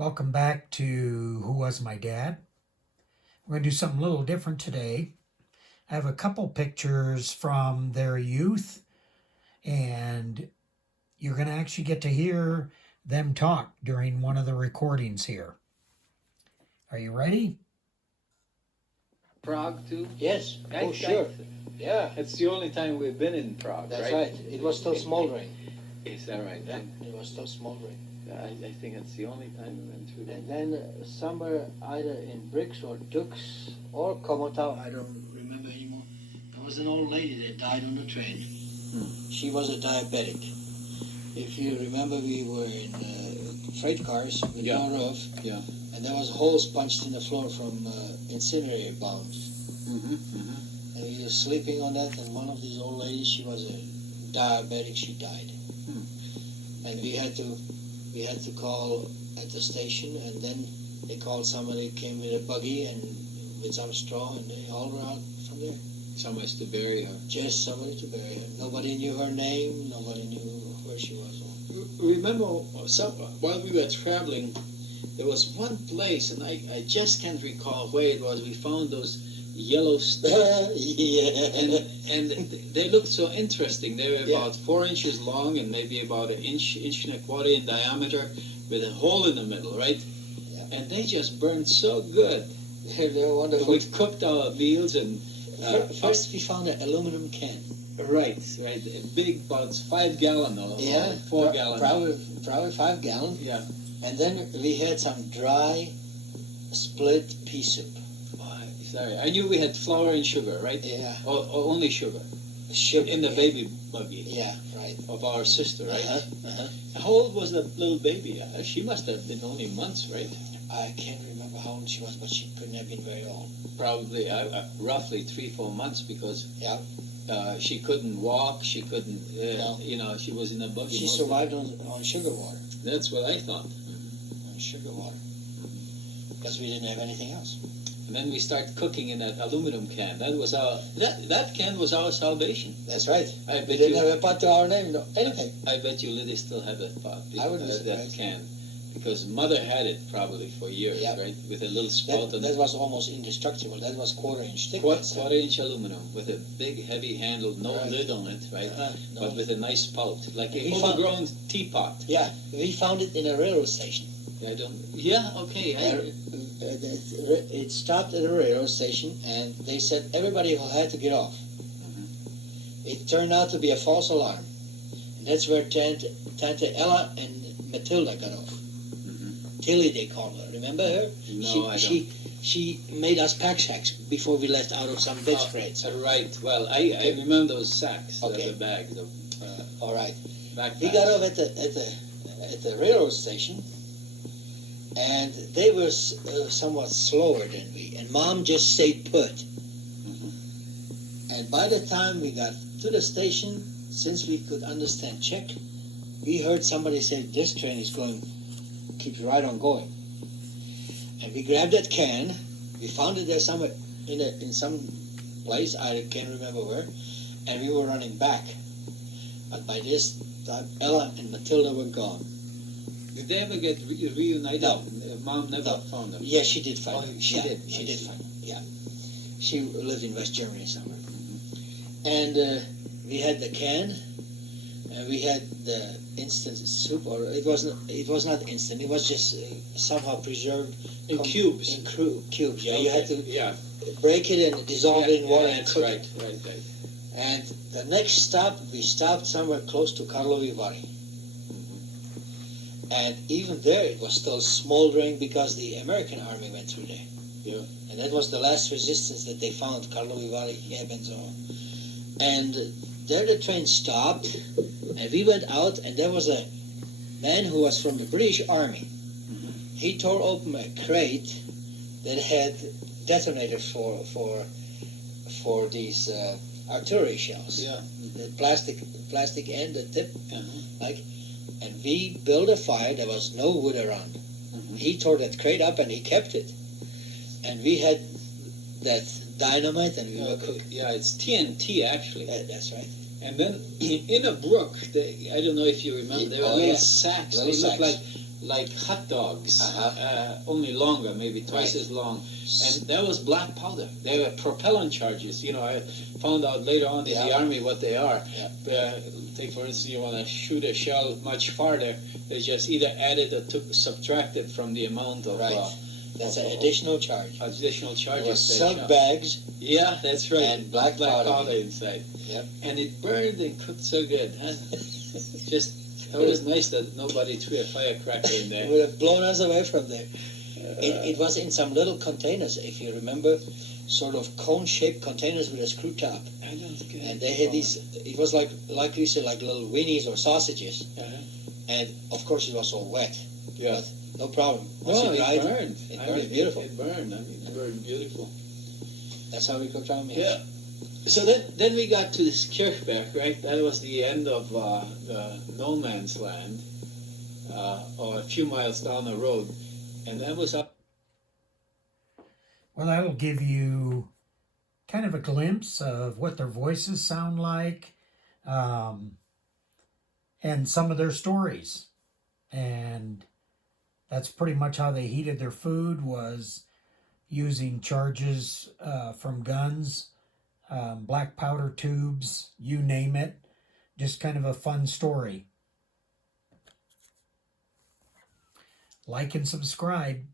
Welcome back to Who Was My Dad? We're going to do something a little different today. I have a couple pictures from their youth, and you're going to actually get to hear them talk during one of the recordings here. Are you ready? Prague too? Yes, oh sure. Yeah, It's the only time we've been in Prague, that's right? right. It was still smoldering. Is that right? Yeah, it was still smoldering. I think it's the only time we went through And that. then somewhere either in Brix or Dux or Komotau, I don't remember anymore. There was an old lady that died on the train. She was a diabetic. If you remember, we were in freight cars with Yeah. no roof. Yeah. And there was holes punched in the floor from incinerator bombs. Mm-hmm. And we were sleeping on that, and one of these old ladies, she was a diabetic, she died. And we had to call at the station, and then they called somebody, came with a buggy and with some straw, and they hauled her out from there. Somewhere to bury her. Just somebody to bury her. Nobody knew her name, nobody knew where she was. Remember, while we were traveling, there was one place, and I just can't recall where it was. We found those yellow sticks. Yeah. And they looked so interesting. They were Yeah. about 4 inches long and maybe about an inch and a quarter in diameter, with a hole in the middle, right? Yeah. And they just burned so good. They're wonderful. We cooked our meals and First, we found an aluminum can. right, a big, about 5 gallon or 4 gallon. Probably 5 gallon. Yeah. And then we had some dry split pea soup. Sorry, I knew we had flour and sugar, right? Yeah. Or only sugar. Sugar. In the baby buggy Yeah, right. of our sister, right? Uh-huh. How old was that little baby? She must have been only months, right? I can't remember how old she was, but she couldn't have been very old. Probably roughly 3-4 months, because Yeah. she couldn't walk. She couldn't, No. she was in a buggy. She mostly. survived on sugar water. That's what I thought. On sugar water. Because we didn't have anything else. And then we started cooking in that aluminum can. That was that can was our salvation. That's right. I We bet didn't you. have a pot to our name, no, anything. I bet you Liddy still had that pot. I would be that surprised. can, because Mother had it probably for years, Yeah. right? With a little spout That, on that it. was almost indestructible. That was quarter-inch thick. Quarter-inch aluminum with a big, heavy handle, no Right. lid on it, right? No. But with a nice spout, like We an found- overgrown teapot. Yeah, we found it in a railroad station. I don't. Yeah. Okay. It stopped at a railroad station, and they said everybody had to get off. It turned out to be a false alarm. And that's where Tante Ella and Matilda got off. Tilly, they called her. Remember her? No, I don't. She made us pack sacks before we left out of some bedspreads. Right. Well, I remember those sacks, Okay. the bags, the All right. backpacks. We got off at the railroad station, and they were somewhat slower than we. And Mom just stayed put. And by the time we got to the station, since we could understand Czech, we heard somebody say, "This train is going, keeps right on going." And we grabbed that can. We found it there somewhere in some place, I can't remember where, and we were running back. But by this time, Ella and Matilda were gone. Did they ever get reunited? No. Mom never No. found them. Yeah, she did find Oh, them. she Yeah, did. She I did see. find them. Yeah, she lived in West Germany somewhere. And we had the can, and we had the instant soup, or it was not instant. It was just somehow preserved In cubes. In cubes. Yeah, you had to Yeah. break it and dissolve it in water and that's cook right, it. right. And the next stop, we stopped somewhere close to Karlovy Vary. And even there, it was still smoldering because the American army went through there. Yeah. And that was the last resistance that they found, Karlovy Vary, Jebenzo. And there the train stopped, and we went out, and there was a man who was from the British Army. He tore open a crate that had detonators for these artillery shells. Yeah. The plastic end, the tip, Uh-huh. and we built a fire. There was no wood around. He tore that crate up and he kept it. And we had that dynamite, and we were cooking. Yeah, it's TNT actually. That's right. And then in a brook, I don't know if you remember, there were Oh, little yeah. sacks. Little They looked sacks. like like hot dogs, only longer, maybe twice as long. And that was black powder. They were propellant charges. You know, I found out later on in the Army what they are. Take, for instance, you want to shoot a shell much farther, they just either added or subtracted from the amount of... That's an additional charge. Additional charges. It was silk bags. Yeah, that's right. And black powder inside. Yep. And it burned and cooked so good, huh? Just... It was nice that nobody threw a firecracker in there. It would have blown us away from there. It was in some little containers, if you remember, sort of cone-shaped containers with a screw top. I don't get it. And they had these, it was like you said, like little weenies or sausages. And of course it was all wet. Yeah. But no problem. No, it dried, burned. It burned beautiful. It burned. I mean, it burned beautiful. That's how we cooked our meals. Yeah. So then we got to this Kirchberg, right? That was the end of the no man's land, or a few miles down the road, and that was up. Well, that'll give you kind of a glimpse of what their voices sound like, and some of their stories. And that's pretty much how they heated their food, was using charges from guns, black powder tubes, you name it. Just kind of a fun story. Like and subscribe.